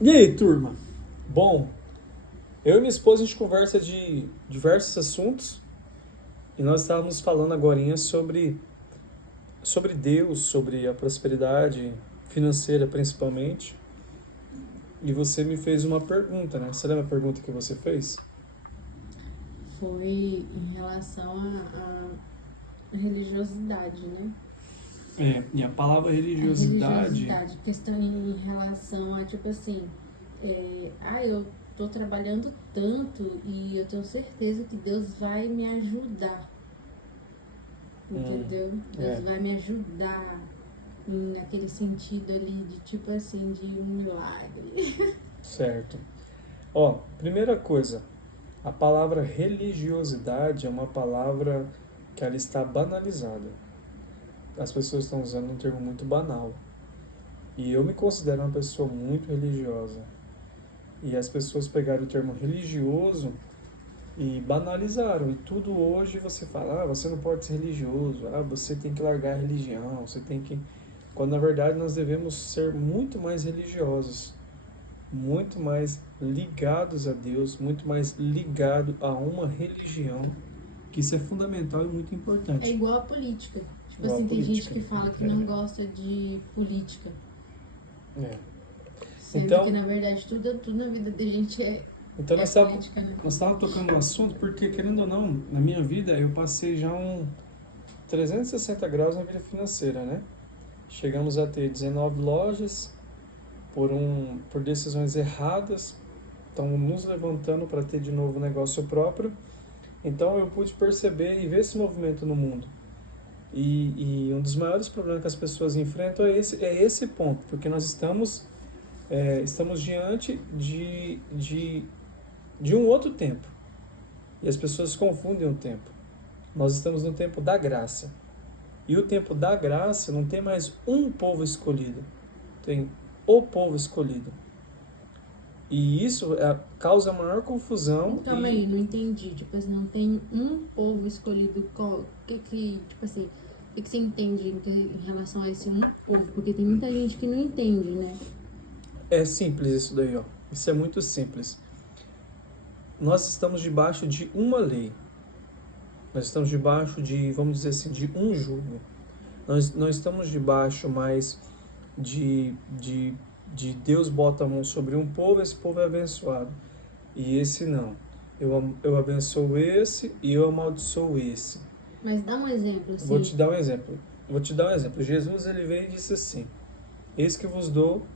E aí, turma? Bom, eu e minha esposa a gente conversa de diversos assuntos e nós estávamos falando agorinha sobre Deus, sobre a prosperidade financeira principalmente. E você me fez uma pergunta, né? Você lembra a pergunta que você fez? Foi em relação à religiosidade, né? E a palavra A religiosidade, religiosidade, questão em relação a, tipo assim, eu tô trabalhando tanto e eu tenho certeza que Deus vai me ajudar, entendeu? Deus é, vai me ajudar naquele sentido ali de, tipo assim, de um milagre. certo. Ó, primeira coisa, a palavra religiosidade é uma palavra que ela está banalizada. As pessoas estão usando um termo muito banal. E eu me considero uma pessoa muito religiosa. E as pessoas pegaram o termo religioso e banalizaram. E tudo hoje você fala, você não pode ser religioso, você tem que largar a religião, você tem que. Quando na verdade nós devemos ser muito mais religiosos, muito mais ligados a Deus, muito mais ligado a uma religião, que isso é fundamental e muito É importante. igual a política. Tipo Igual a assim, tem gente política. que fala que não gosta de política, É. sendo que Então, na verdade tudo na vida da gente Então é política, né? nós estávamos tocando no assunto porque, querendo ou não, na minha vida eu passei já um 360 graus na vida financeira, né? Chegamos a ter 19 lojas por decisões erradas, estão nos levantando para ter de novo um negócio próprio. Então eu pude perceber e ver esse movimento no mundo. E um dos maiores problemas que as pessoas enfrentam é esse ponto, porque nós estamos diante de um outro tempo. E as pessoas confundem o tempo. Nós estamos no tempo da graça. E o tempo da graça não tem mais um povo escolhido, tem o povo escolhido. E isso causa maior confusão Calma aí, não entendi. Tipo assim, não tem um povo escolhido. Tipo assim, o que você entende em relação a esse um povo? Porque tem muita gente que não entende, né? é simples isso daí, ó. Isso é muito simples. Nós estamos debaixo de uma lei. Nós estamos debaixo de, vamos dizer assim, de um jugo. Nós não estamos debaixo mais de, de Deus bota a mão sobre um povo, esse povo é abençoado. E esse não. Eu abençoo esse e eu amaldiçoo esse. Mas dá um exemplo, Vou assim. te dar um exemplo. Vou te dar um exemplo. Jesus ele veio e disse assim: Eis que vos dou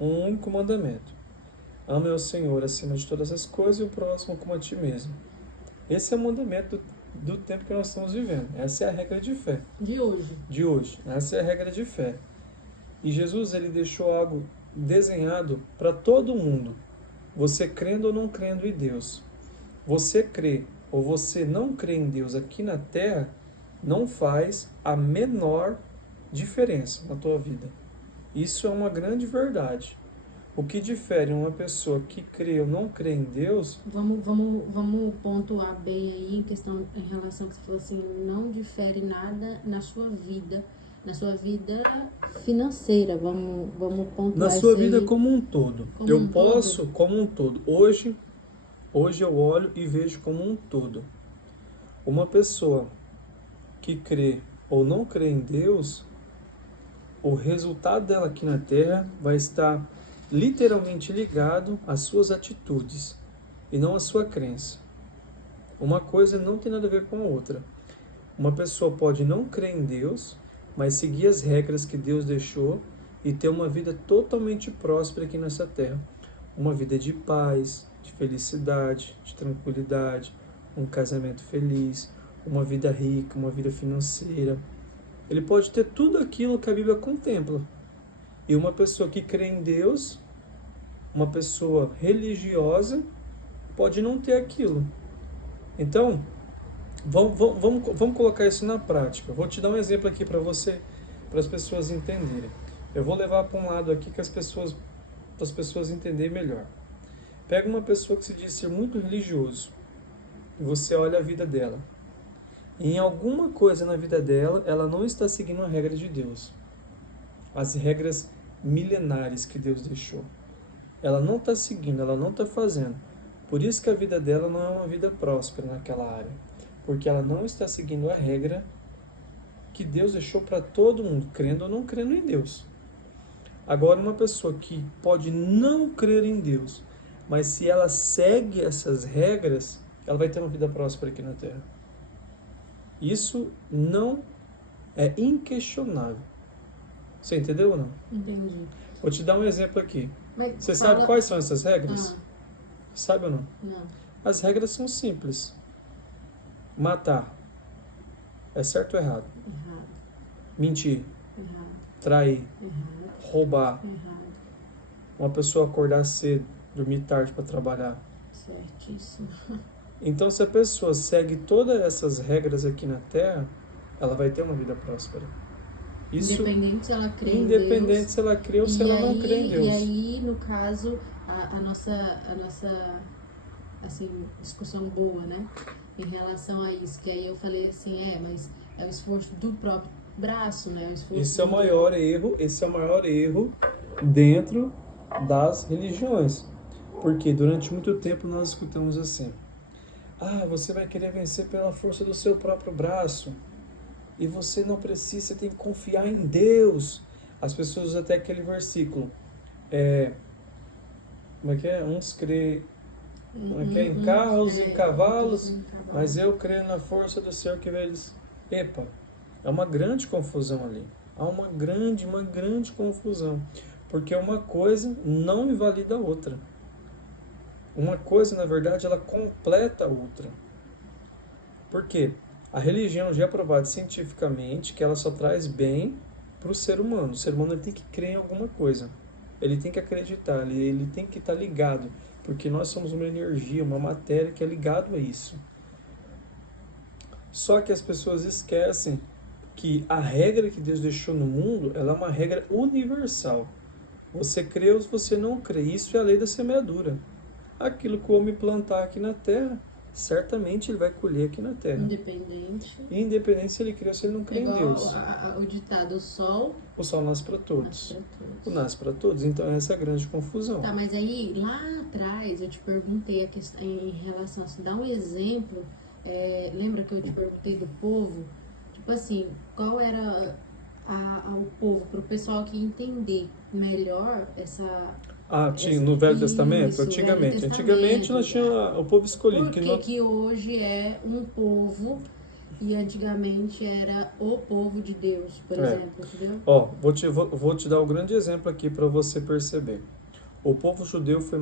um único mandamento. Ame ao Senhor acima de todas as coisas e o próximo como a ti mesmo. Esse é o mandamento do tempo que nós estamos vivendo. Essa é a regra de fé De hoje. de hoje. Essa é a regra de fé. E Jesus ele deixou algo desenhado para todo mundo. Você crendo ou não crendo em Deus. Você crê ou você não crê em Deus aqui na Terra não faz a menor diferença na tua vida. Isso é uma grande verdade. O que difere uma pessoa que crê ou não crê em Deus, Vamos pontuar bem aí em questão em relação a que você falou assim, não difere nada na sua vida financeira. Vamos na pontuar sua isso vida aí como um todo. como Eu um todo. posso, como um todo. Hoje eu olho e vejo como um todo. Uma pessoa que crê ou não crê em Deus, o resultado dela aqui na Terra vai estar literalmente ligado às suas atitudes e não à sua crença. Uma coisa não tem nada a ver com a outra. Uma pessoa pode não crer em Deus, mas seguir as regras que Deus deixou e ter uma vida totalmente próspera aqui nessa terra. Uma vida de paz, de felicidade, de tranquilidade, um casamento feliz, uma vida rica, uma vida financeira. Ele pode ter tudo aquilo que a Bíblia contempla. E uma pessoa que crê em Deus, uma pessoa religiosa, pode não ter aquilo. Então, vamos colocar isso na prática. Vou te dar um exemplo aqui para você, para as pessoas entenderem. Eu vou levar para um lado aqui que para as pessoas entenderem melhor. Pega uma pessoa que se diz ser muito religioso e você olha a vida dela. E em alguma coisa na vida dela, ela não está seguindo a regra de Deus. As regras milenares que Deus deixou. ela não está seguindo, ela não está fazendo. Por isso que a vida dela não é uma vida próspera naquela área. Porque ela não está seguindo a regra que Deus deixou para todo mundo, crendo ou não crendo em Deus. Agora, uma pessoa que pode não crer em Deus, mas se ela segue essas regras, ela vai ter uma vida próspera aqui na Terra. Isso não é inquestionável. Você entendeu ou não? Entendi. Vou te dar um exemplo aqui. Mas Você fala- sabe quais são essas regras? Ah, Sabe ou não? não. As regras são simples. Matar. É certo ou errado? Errado. Mentir. Errado. Trair. Errado. Roubar. Errado. Uma pessoa acordar cedo, dormir tarde para trabalhar. Certíssimo. Então, se a pessoa segue todas essas regras aqui na Terra, ela vai ter uma vida próspera. Isso Independente se ela crê em independente Deus. se ela crê ou se ela não crê em Deus. E aí, no caso, a nossa assim, discussão boa, né? Em relação a isso. Que aí eu falei assim, mas é o esforço do próprio braço, né? O esforço Esse é o do- maior erro dentro das religiões. Porque durante muito tempo nós escutamos assim: você vai querer vencer pela força do seu próprio braço. E você não precisa, você tem que confiar em Deus. As pessoas usam até aquele versículo. Como é que é? Uns creem em carros e cavalos, mas eu creio na força do Senhor que vê eles. Epa, é uma grande confusão ali. Há uma grande confusão. Porque uma coisa não invalida a outra. Uma coisa, na verdade, ela completa a outra. Por quê? A religião já é provada cientificamente que ela só traz bem para o ser humano. O ser humano ele tem que crer em alguma coisa. Ele tem que acreditar, ele tem que estar ligado. Porque nós somos uma energia, uma matéria que é ligado a isso. Só que as pessoas esquecem que a regra que Deus deixou no mundo, ela é uma regra universal. Você crê ou você não crê. Isso é a lei da semeadura. Aquilo que o homem plantar aqui na terra, certamente ele vai colher aqui na terra. Independente se ele crê ou se ele não crê em Deus. O ditado, o sol nasce para todos. Nasce para todos. Então essa é a grande confusão. Tá, mas aí lá atrás eu te perguntei a questão, em relação a isso, dá um exemplo. Lembra que eu te perguntei do povo? Tipo assim, qual era o povo, para o pessoal que entender melhor essa... tinha no Velho Testamento? Isso, Antigamente. Velho Antigamente nós tínhamos o povo escolhido. Que hoje é um povo e antigamente era o povo de Deus, por exemplo, entendeu? Vou te dar um grande exemplo aqui para você perceber. O povo judeu foi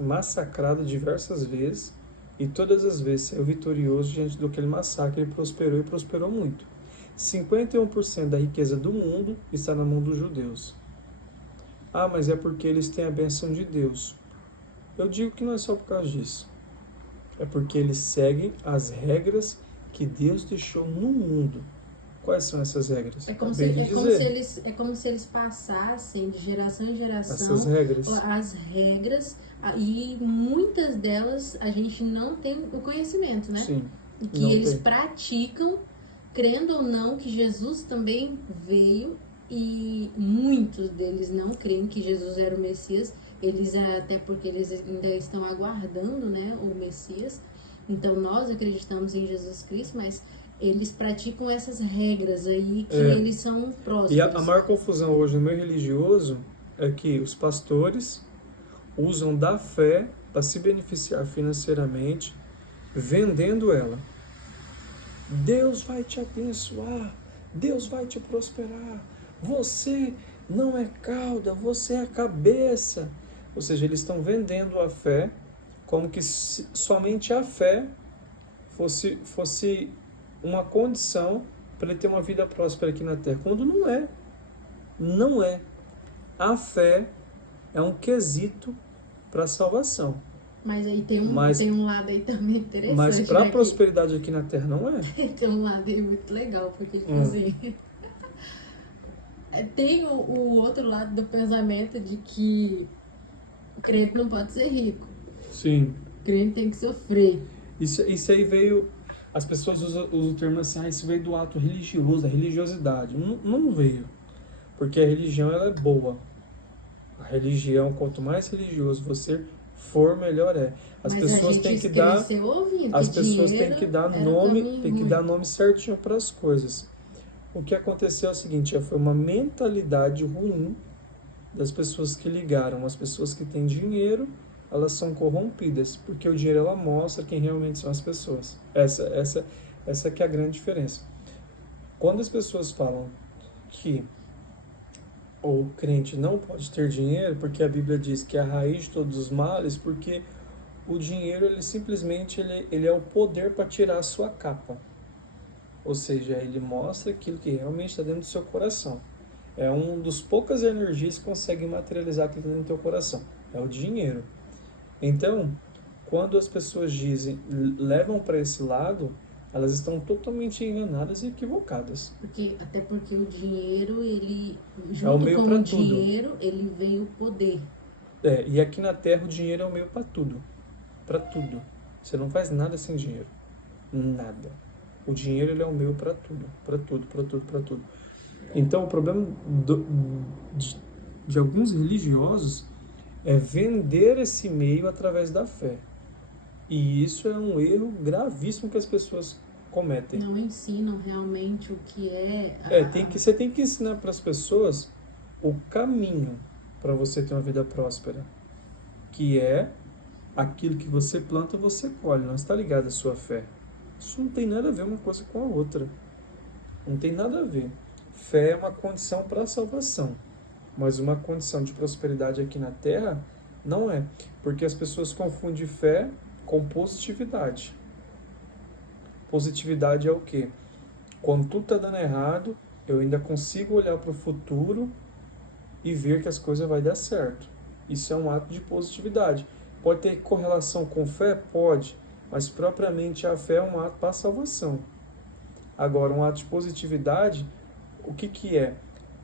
massacrado diversas vezes e todas as vezes saiu vitorioso diante daquele massacre. Ele prosperou e prosperou muito. 51% da riqueza do mundo está na mão dos judeus. Mas é porque eles têm a bênção de Deus. Eu digo que não é só por causa disso. É porque eles seguem as regras que Deus deixou no mundo. Quais são essas regras? É como se eles passassem de geração em geração essas regras. As regras, e muitas delas a gente não tem o conhecimento, né? Sim. Que eles praticam, crendo ou não, que Jesus também veio. E muitos deles não creem que Jesus era o Messias, até porque eles ainda estão aguardando, né, o Messias. Então nós acreditamos em Jesus Cristo, mas eles praticam essas regras aí que eles são próximos. E a maior confusão hoje no meio religioso é que os pastores usam da fé para se beneficiar financeiramente, vendendo ela. Deus vai te abençoar, Deus vai te prosperar. Você não é cauda, você é a cabeça. Ou seja, eles estão vendendo a fé como que somente a fé fosse uma condição para ele ter uma vida próspera aqui na Terra. Quando não é. Não é. A fé é um quesito para a salvação. Mas aí tem um lado aí também interessante. Mas para a prosperidade aqui na Terra não é. Tem um lado aí muito legal, porque tipo assim... Tem o outro lado do pensamento de que o crente não pode ser rico. Sim. O crente tem que sofrer. Isso aí veio... As pessoas usam o termo assim, isso veio do ato religioso, da religiosidade. Não veio. Porque a religião ela é boa. A religião, quanto mais religioso você for, melhor é. As Mas a pessoas gente têm que dar, cresceu ouvindo as que pessoas têm dinheiro que dar era nome, caminho tem que ruim. dar nome certinho para as coisas. O que aconteceu é o seguinte, foi uma mentalidade ruim das pessoas que ligaram. As pessoas que têm dinheiro, elas são corrompidas, porque o dinheiro ela mostra quem realmente são as pessoas. Essa que é a grande diferença. Quando as pessoas falam que o crente não pode ter dinheiro, porque a Bíblia diz que é a raiz de todos os males, porque o dinheiro, ele simplesmente ele é o poder para tirar a sua capa. Ou seja, ele mostra aquilo que realmente está dentro do seu coração. É um dos poucas energias que consegue materializar aquilo que está dentro do teu coração. É o dinheiro. Então, quando as pessoas dizem, levam para esse lado, elas estão totalmente enganadas e equivocadas. Até porque o dinheiro, ele, É o junto meio com para o tudo. dinheiro, ele vem o poder. E aqui na Terra o dinheiro é o meio para tudo. Para tudo. Você não faz nada sem dinheiro. Nada. O dinheiro ele é o meio para tudo. Para tudo, para tudo, para tudo. Então o problema de alguns religiosos é vender esse meio através da fé. E isso é um erro gravíssimo que as pessoas cometem. Não ensinam realmente o que é... Você tem que ensinar para as pessoas o caminho para você ter uma vida próspera. Que é aquilo que você planta, você colhe. Não está ligado à sua fé. Isso não tem nada a ver uma coisa com a outra. Não tem nada a ver. Fé é uma condição para a salvação. Mas uma condição de prosperidade aqui na Terra não é. Porque as pessoas confundem fé com positividade. Positividade é o quê? Quando tudo está dando errado, eu ainda consigo olhar para o futuro e ver que as coisas vão dar certo. Isso é um ato de positividade. Pode ter correlação com fé? Pode. Mas propriamente a fé é um ato para a salvação. Agora, um ato de positividade, o que é?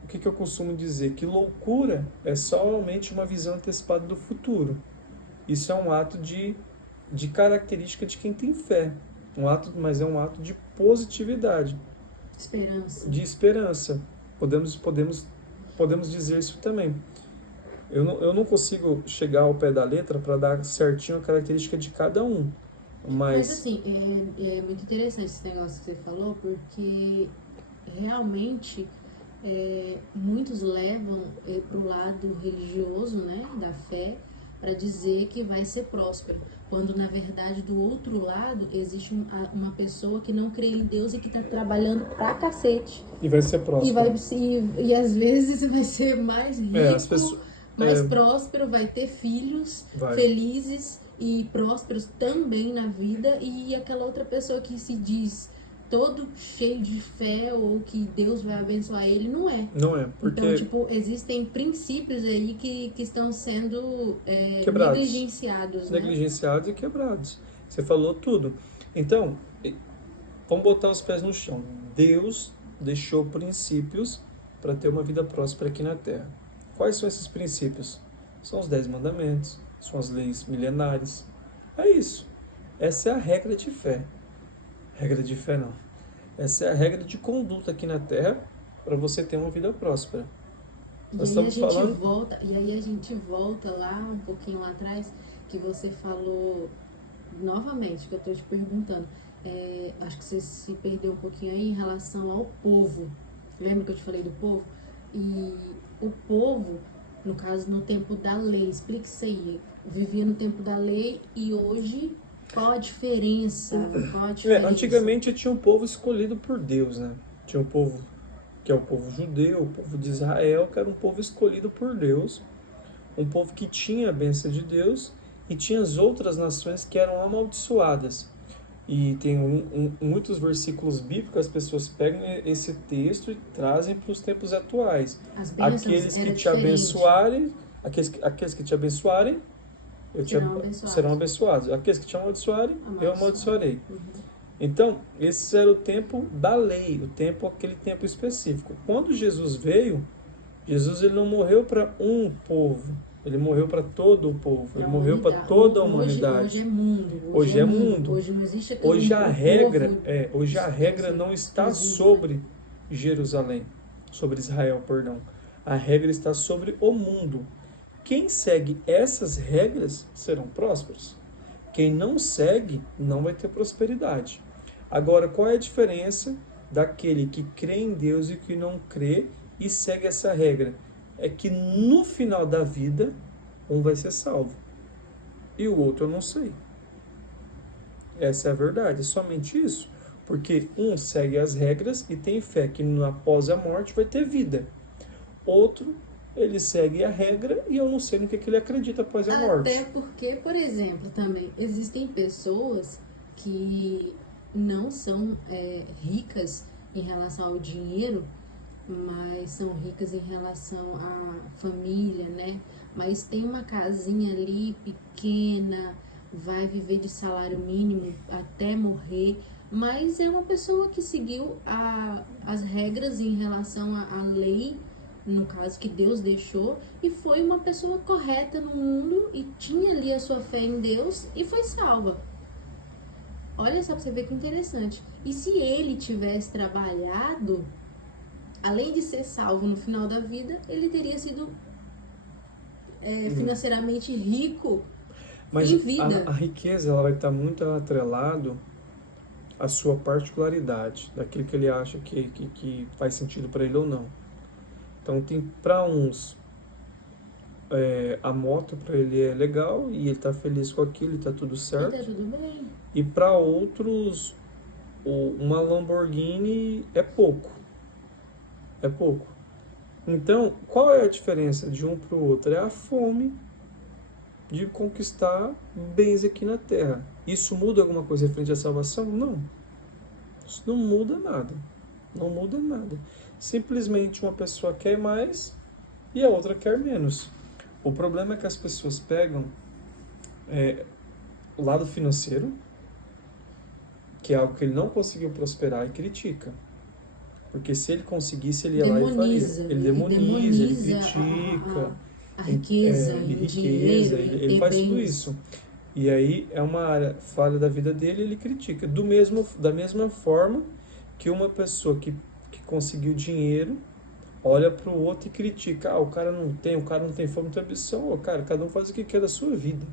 O que eu costumo dizer? Que loucura é somente uma visão antecipada do futuro. Isso é um ato de característica de quem tem fé. Mas é um ato de positividade. Esperança. De esperança. Podemos dizer isso também. Eu não consigo chegar ao pé da letra para dar certinho a característica de cada um. Mas assim, é muito interessante esse negócio que você falou, porque realmente muitos levam para o lado religioso, né, da fé, para dizer que vai ser próspero. Quando, na verdade, do outro lado, existe uma pessoa que não crê em Deus e que está trabalhando pra cacete. E vai ser próspero. E às vezes vai ser mais rico, mais próspero, vai ter filhos felizes e prósperos também na vida. E aquela outra pessoa que se diz todo cheio de fé ou que Deus vai abençoar ele, não é. Não é, porque... Então, tipo, existem princípios aí que estão sendo quebrados. negligenciados, né? Negligenciados e quebrados. Você falou tudo. Então, vamos botar os pés no chão. Deus deixou princípios para ter uma vida próspera aqui na Terra. Quais são esses princípios? São os 10 mandamentos, são as leis milenares. É isso. Essa é a regra de fé. Regra de fé não. Essa é a regra de conduta aqui na Terra para você ter uma vida próspera. Nós estamos falando... E aí a gente volta lá, um pouquinho lá atrás, que você falou novamente, que eu estou te perguntando. Acho que você se perdeu um pouquinho aí em relação ao povo. Lembra que eu te falei do povo? E o povo, no caso, no tempo da lei, explica isso aí. Vivia no tempo da lei e hoje... Qual a diferença? Antigamente tinha um povo escolhido por Deus, né? Tinha um povo que é o povo judeu, o povo de Israel, que era um povo escolhido por Deus, um povo que tinha a bênção de Deus, e tinha as outras nações que eram amaldiçoadas. E tem muitos versículos bíblicos, as pessoas pegam esse texto e trazem para os tempos atuais. Aqueles que te abençoarem, aqueles que te abençoarem, serão abençoados. Aqueles que te amaldiçoarem, eu amaldiçoarei. Uhum. Então, esse era o tempo da lei, aquele tempo específico. Quando Jesus veio, Jesus ele não morreu para um povo, ele morreu para todo o povo, ele morreu para toda a humanidade. Hoje é mundo. Hoje é mundo. Hoje não existe aquele hoje a regra povo não está sobre Jerusalém, sobre Israel, perdão. A regra está sobre o mundo. quem segue essas regras serão prósperos. Quem não segue não vai ter prosperidade. Agora, qual é a diferença daquele que crê em Deus e que não crê e segue essa regra? É que no final da vida, um vai ser salvo e o outro eu não sei. Essa é a verdade, é somente isso. Porque um segue as regras e tem fé que após a morte vai ter vida. Outro, ele segue a regra e eu não sei no que ele acredita após a morte. Até porque, por exemplo, também existem pessoas que não são ricas em relação ao dinheiro, mas são ricas em relação à família, né? Mas tem uma casinha ali pequena, vai viver de salário mínimo até morrer, mas é uma pessoa que seguiu as regras em relação à lei, no caso que Deus deixou, e foi uma pessoa correta no mundo e tinha ali a sua fé em Deus e foi salva. Olha só pra você ver que interessante. E se ele tivesse trabalhado, além de ser salvo no final da vida, ele teria sido financeiramente rico Mas em vida. a riqueza ela vai estar muito atrelado à sua particularidade, daquilo que ele acha que faz sentido para ele ou não. Então, tem para uns, a moto para ele é legal e ele está feliz com aquilo, está tudo certo. E tá tudo bem. E para outros, uma Lamborghini é pouco. É pouco. Então, qual é a diferença de um para o outro? É a fome de conquistar bens aqui na Terra. Isso muda alguma coisa referente à salvação? Não. Isso não muda nada. Não muda nada. Simplesmente uma pessoa quer mais e a outra quer menos. O problema é que as pessoas pegam o lado financeiro, que é algo que ele não conseguiu prosperar, e critica. Porque se ele conseguisse, ele ia lá e faria. Ele demoniza, ele critica. A riqueza, o dinheiro, ele faz tudo isso. E aí é uma área falha da vida dele, ele critica. Da mesma forma que uma pessoa que conseguiu dinheiro olha para o outro e critica. O cara não tem fome, não tem ambição. Cara, cada um faz o que quer da sua vida.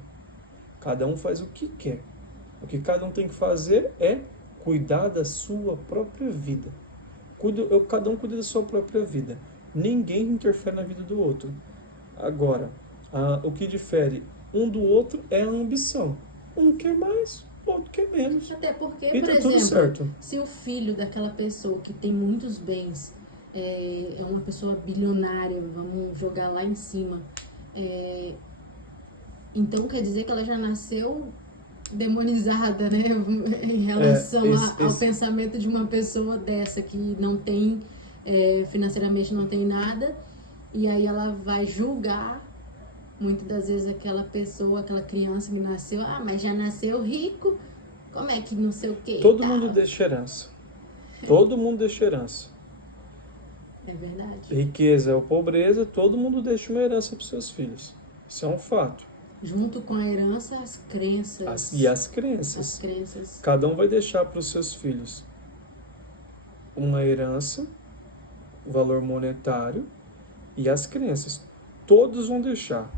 Cada um faz o que quer. O que cada um tem que fazer é cuidar da sua própria vida. Cada um cuida da sua própria vida. Ninguém interfere na vida do outro. Agora, o que difere um do outro é a ambição. Um quer mais, o outro quer menos. Até porque, E por tá tudo exemplo, certo. se o filho daquela pessoa que tem muitos bens é uma pessoa bilionária, vamos jogar lá em cima, então quer dizer que ela já nasceu demonizada, né, em relação ao pensamento de uma pessoa dessa que não tem, financeiramente não tem nada, e aí ela vai julgar muitas das vezes aquela pessoa, aquela criança que nasceu, mas já nasceu rico, como é que não sei o que. Todo mundo deixa herança. Todo mundo deixa herança. É verdade. Riqueza ou pobreza, todo mundo deixa uma herança para os seus filhos. Isso é um fato. Junto com a herança, as crenças. As crenças. As crenças. Cada um vai deixar para os seus filhos uma herança, valor monetário e as crenças. Todos vão deixar.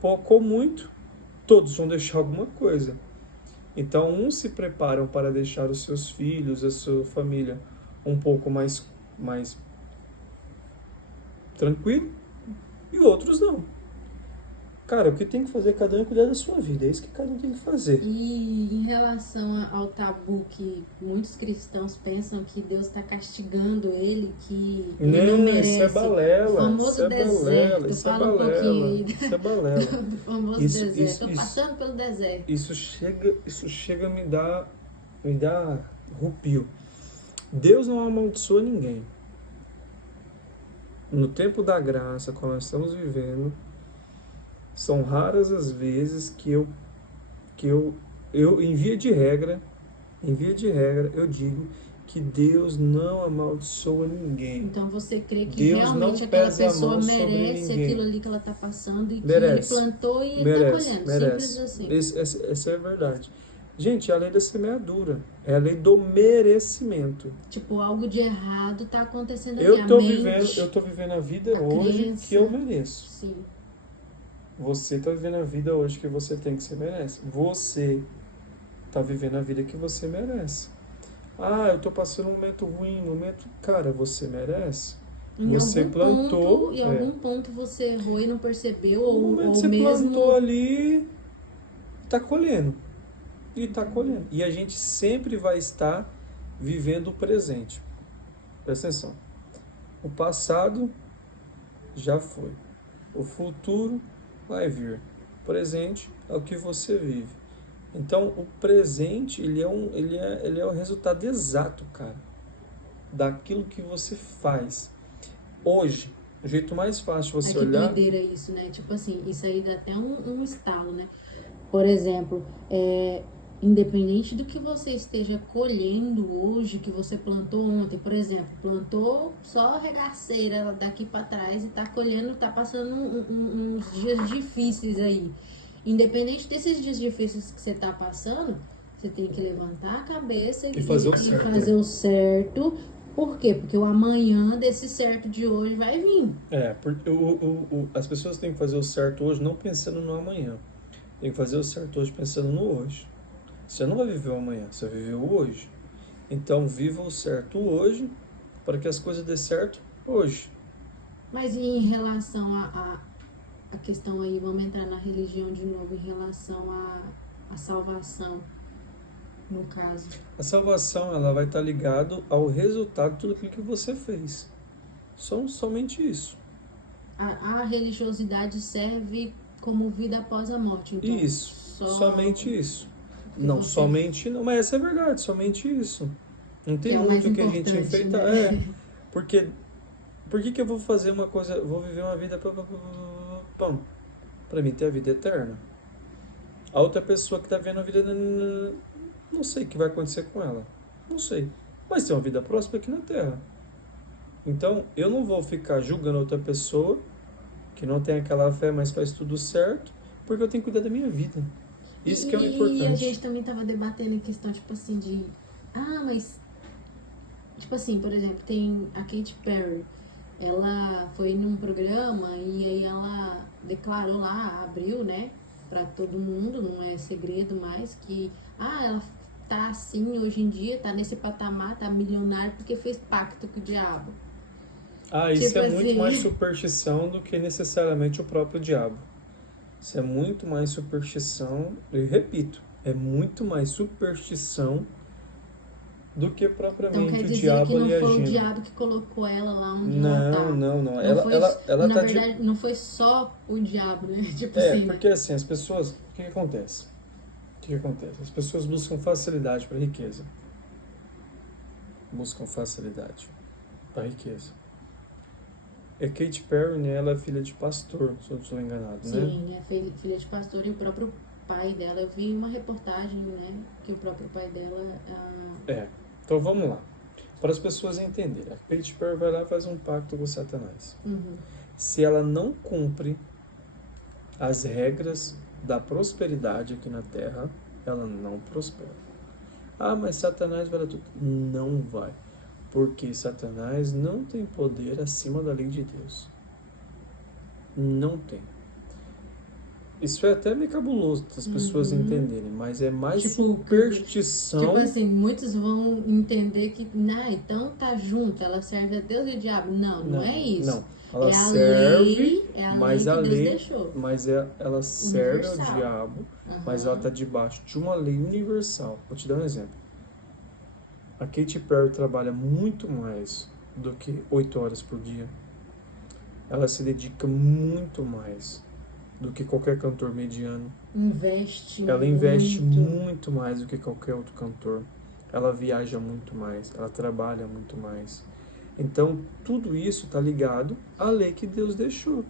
Pouco ou muito, todos vão deixar alguma coisa. Então, uns se preparam para deixar os seus filhos, a sua família, um pouco mais tranquilo, e outros não. Cara, o que tem que fazer cada um é cuidar da sua vida. É isso que cada um tem que fazer. E em relação ao tabu que muitos cristãos pensam que Deus está castigando ele, que ele não merece. Isso é balela. O famoso deserto. Fala um pouquinho aí Isso é balela. do famoso deserto. Estou passando pelo deserto. Isso chega a me dar arrepio. Deus não amaldiçoa ninguém. No tempo da graça, quando nós estamos vivendo, são raras as vezes que eu em via de regra, eu digo que Deus não amaldiçoa ninguém. Então você crê que Deus realmente não aquela pesa a pessoa mão sobre merece ninguém. aquilo ali que ela está passando e Merece. que ele plantou e ele está colhendo. Simples assim. Essa é a verdade. Gente, é a lei da semeadura. É a lei do merecimento. Tipo, algo de errado está acontecendo ali. Eu tô vivendo a vida hoje crença. que eu mereço. Sim. Você está vivendo a vida hoje que você tem, que você merece. Você está vivendo a vida que você merece. Ah, eu estou passando um momento ruim, Cara, você merece. Você plantou. Em algum ponto você errou e não percebeu, No momento ou você mesmo. plantou ali, está colhendo. E está colhendo. E a gente sempre vai estar vivendo o presente. Presta atenção. O passado já foi. O futuro vai vir. O presente é o que você vive. Então, o presente, ele é o resultado exato, cara, daquilo que você faz. Hoje, o jeito mais fácil de você olhar... Que doideira isso, né? Tipo assim, isso aí dá até um estalo, né? Por exemplo, independente do que você esteja colhendo hoje, que você plantou ontem, por exemplo, plantou só regaceira daqui para trás e tá colhendo, tá passando uns dias difíceis aí. Independente desses dias difíceis que você tá passando, você tem que levantar a cabeça e fazer o certo. Por quê? Porque o amanhã desse certo de hoje vai vir. Porque as pessoas têm que fazer o certo hoje não pensando no amanhã. Tem que fazer o certo hoje pensando no hoje. Você não vai viver o amanhã, você vai viver o hoje. Então, viva o certo hoje, para que as coisas dê certo hoje. Mas em relação a questão aí, vamos entrar na religião de novo, em relação à salvação, no caso. A salvação, ela vai estar ligada ao resultado de tudo aquilo que você fez. Somente isso. A religiosidade serve como vida após a morte, então. Isso, somente isso. Não, somente não, mas essa é verdade, somente isso. Não tem muito o que a gente enfeitar. Né? Porque por que eu vou fazer uma coisa, vou viver uma vida para mim ter a vida eterna? A outra pessoa que está vendo a vida, não sei o que vai acontecer com ela. Não sei. Mas tem uma vida próspera aqui na Terra. Então, eu não vou ficar julgando outra pessoa que não tem aquela fé, mas faz tudo certo, porque eu tenho que cuidar da minha vida. Isso que é o importante. E a gente também estava debatendo em questão, tipo assim, de... mas... Tipo assim, por exemplo, tem a Katy Perry. Ela foi num programa e aí ela declarou lá, abriu, né, pra todo mundo, não é segredo mais, que... ela tá assim hoje em dia, tá nesse patamar, tá milionária porque fez pacto com o diabo. Isso tipo é assim... muito mais superstição do que necessariamente o próprio diabo. Isso é muito mais superstição, eu repito, é muito mais superstição do que propriamente então, quer dizer o diabo que não ali agindo. Foi o diabo que colocou ela lá onde ela tá. Não. Na verdade, não foi só o diabo, né? Tipo assim, porque assim, as pessoas... O que acontece? As pessoas buscam facilidade para riqueza. Buscam facilidade para riqueza. Katy Perry, né, ela é filha de pastor, se eu não estou enganado, né? Sim, é filha de pastor e o próprio pai dela. Eu vi uma reportagem, né, que o próprio pai dela... Então vamos lá. Para as pessoas entenderem, a Katy Perry vai lá e faz um pacto com Satanás. Uhum. Se ela não cumpre as regras da prosperidade aqui na Terra, ela não prospera. Mas Satanás vai dar tudo. Não vai. Porque Satanás não tem poder acima da lei de Deus. Não tem. Isso é até meio cabuloso das pessoas entenderem, mas é mais superstição. Tipo assim, muitos vão entender que, então tá junto, ela serve a Deus e o diabo. Não é isso. Não, ela serve, mas a lei que Deus deixou. Mas ela serve ao Universal. diabo, mas ela está debaixo de uma lei universal. Vou te dar um exemplo. A Katy Perry trabalha muito mais do que 8 horas por dia. Ela se dedica muito mais do que qualquer cantor mediano. Ela investe muito mais do que qualquer outro cantor. Ela viaja muito mais, ela trabalha muito mais. Então, tudo isso está ligado à lei que Deus deixou.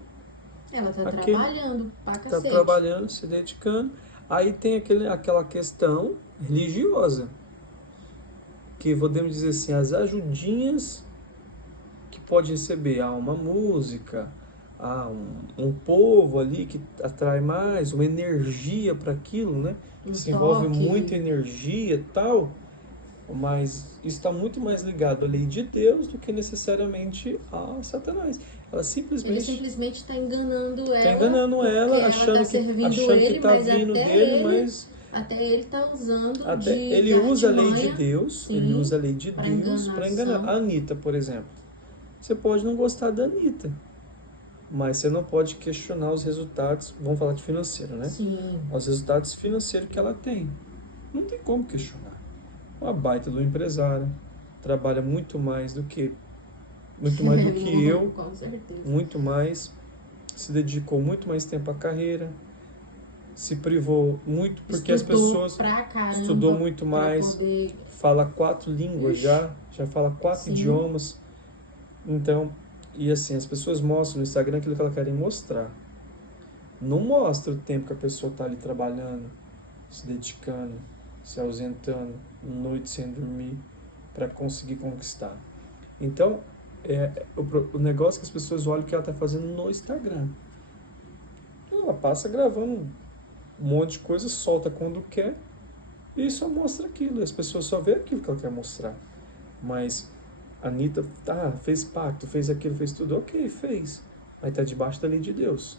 Ela está trabalhando pra cacete. Está trabalhando, se dedicando. Aí tem aquela questão religiosa. Que podemos dizer assim, as ajudinhas que pode receber. Uma música, um povo ali que atrai mais, uma energia para aquilo, né? Que se envolve muita energia e tal. Mas isso está muito mais ligado à lei de Deus do que necessariamente a Satanás. Ela Ele simplesmente simplesmente está enganando está ela, enganando porque ela, ela está servindo ele, está mas vindo dele, mas até ele está usando até de ele usa a lei de artimanha, Deus, ele sim, usa a lei de para Deus para enganar. enganação. A Anitta, por exemplo. Você pode não gostar da Anitta, mas você não pode questionar os resultados, vamos falar de financeiro, né? Sim, Os resultados financeiros que ela tem. Não tem como questionar. Uma baita do empresário, trabalha muito mais do que eu, com certeza. muito mais, se dedicou muito mais tempo à carreira, se privou muito porque as pessoas pra caramba, estudou muito pra mais, poder... fala 4 línguas já fala 4 Sim. idiomas. Então, e assim, as pessoas mostram no Instagram aquilo que elas querem mostrar. Não mostra o tempo que a pessoa está ali trabalhando, se dedicando, se ausentando, noite sem dormir, para conseguir conquistar. Então, o negócio que as pessoas olham que ela está fazendo no Instagram. Ela passa gravando um monte de coisa, solta quando quer e só mostra aquilo. As pessoas só vê aquilo que ela quer mostrar. Mas a Anitta fez pacto, fez aquilo, fez tudo. Ok, fez. Mas está debaixo da lei de Deus.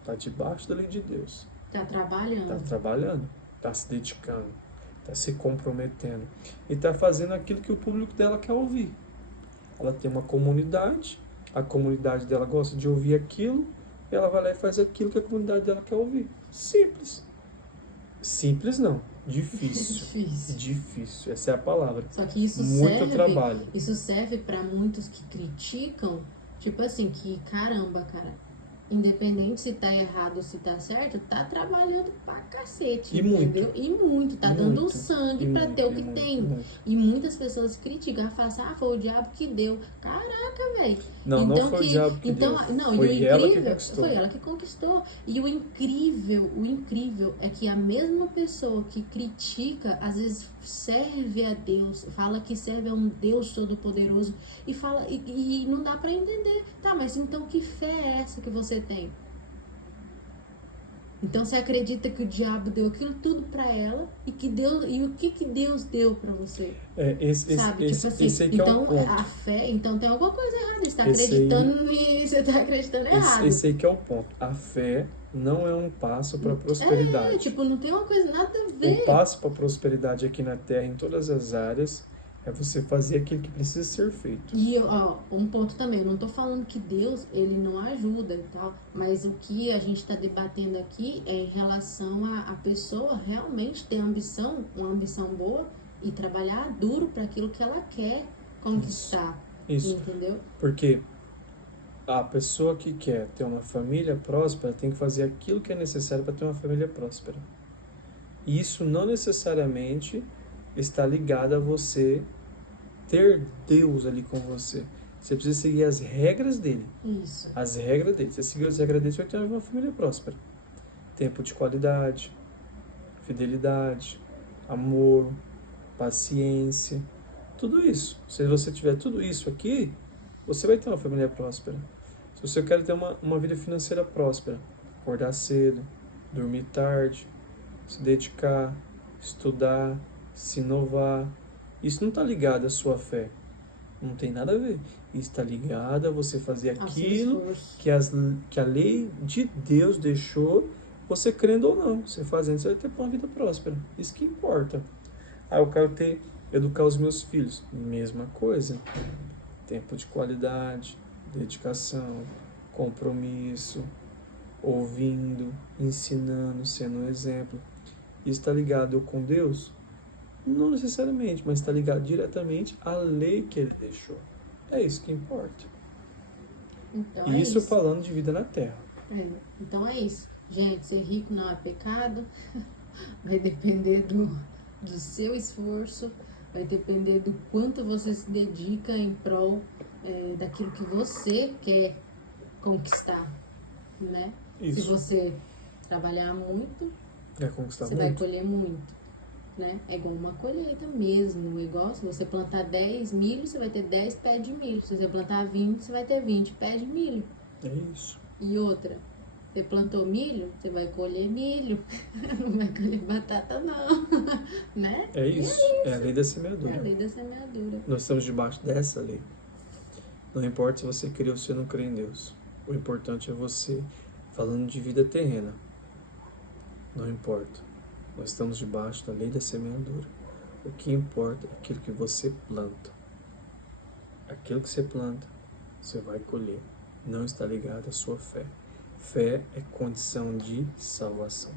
Está debaixo da lei de Deus. Tá trabalhando. Está trabalhando, está se dedicando, está se comprometendo. E está fazendo aquilo que o público dela quer ouvir. Ela tem uma comunidade, a comunidade dela gosta de ouvir aquilo, e ela vai lá e faz aquilo que a comunidade dela quer ouvir. Simples. Simples não, difícil. Difícil. Difícil, essa é a palavra. Só que isso Muito trabalho. Isso serve para muitos que criticam, tipo assim, que caramba, cara, independente se tá errado ou se tá certo, tá trabalhando pra cacete, E entendeu? muito. E muito, tá E dando muito. sangue E pra muito, ter o e que muito, tem. e muito. E muitas pessoas criticam, falam assim, foi o diabo que deu. Caraca, velho. Não, não foi o diabo que deu. Não, Foi e o ela que incrível, conquistou. foi ela que conquistou. E o incrível é que a mesma pessoa que critica, às vezes serve a Deus, fala que serve a um Deus todo-poderoso e fala e não dá pra entender. Tá, mas então que fé é essa que você tem? Então você acredita que o diabo deu aquilo tudo pra ela e que Deus, e o que Deus deu pra você? Sabe? Tipo assim, esse aí que então é o ponto. a fé, então tem alguma coisa errada, você tá Esse acreditando nisso, você tá acreditando errado. Esse aí que é o ponto. A fé não é um passo para a prosperidade. Tipo, não tem uma coisa nada a ver. O passo para a prosperidade aqui na Terra, em todas as áreas, é você fazer aquilo que precisa ser feito. E, ó, um ponto também, eu não tô falando que Deus, ele não ajuda e tal, mas o que a gente tá debatendo aqui é em relação a pessoa realmente ter ambição, uma ambição boa e trabalhar duro para aquilo que ela quer conquistar. Isso. Entendeu? Porque a pessoa que quer ter uma família próspera tem que fazer aquilo que é necessário para ter uma família próspera. E isso não necessariamente está ligado a você ter Deus ali com você. Você precisa seguir as regras dele. Isso. As regras dele. Você seguir as regras dele, você vai ter uma família próspera. Tempo de qualidade, fidelidade, amor, paciência, tudo isso. Se você tiver tudo isso aqui, você vai ter uma família próspera. Se você quer ter uma vida financeira próspera, acordar cedo, dormir tarde, se dedicar, estudar, se inovar, isso não está ligado à sua fé. Não tem nada a ver. Isso está ligado a você fazer aquilo que a lei de Deus deixou, você crendo ou não. Você fazendo, você vai ter uma vida próspera. Isso que importa. Eu quero educar os meus filhos. Mesma coisa. Tempo de qualidade, dedicação, compromisso, ouvindo, ensinando, sendo um exemplo. Isso está ligado com Deus? Não necessariamente, mas está ligado diretamente à lei que ele deixou. É isso que importa. Então, E isso falando de vida na Terra. Então é isso. Gente, ser rico não é pecado. Vai depender do seu esforço. Vai depender do quanto você se dedica em prol daquilo que você quer conquistar, né? Isso. Se você trabalhar muito, Conquistar você muito. vai colher muito, né? É igual uma colheita mesmo. Igual se você plantar 10 milho, você vai ter 10 pés de milho. Se você plantar 20, você vai ter 20 pés de milho. É isso. E outra, Você plantou milho, você vai colher milho. Não vai colher batata, não. Né? É isso. É a lei da É a semeadura. lei da semeadura. Nós estamos debaixo dessa lei. Não importa se você crê ou se não crê em Deus. O importante é você, falando de vida terrena. Não importa. Nós estamos debaixo da lei da semeadura. O que importa é aquilo que você planta. Aquilo que você planta, você vai colher. Não está ligado à sua fé. Fé é condição de salvação.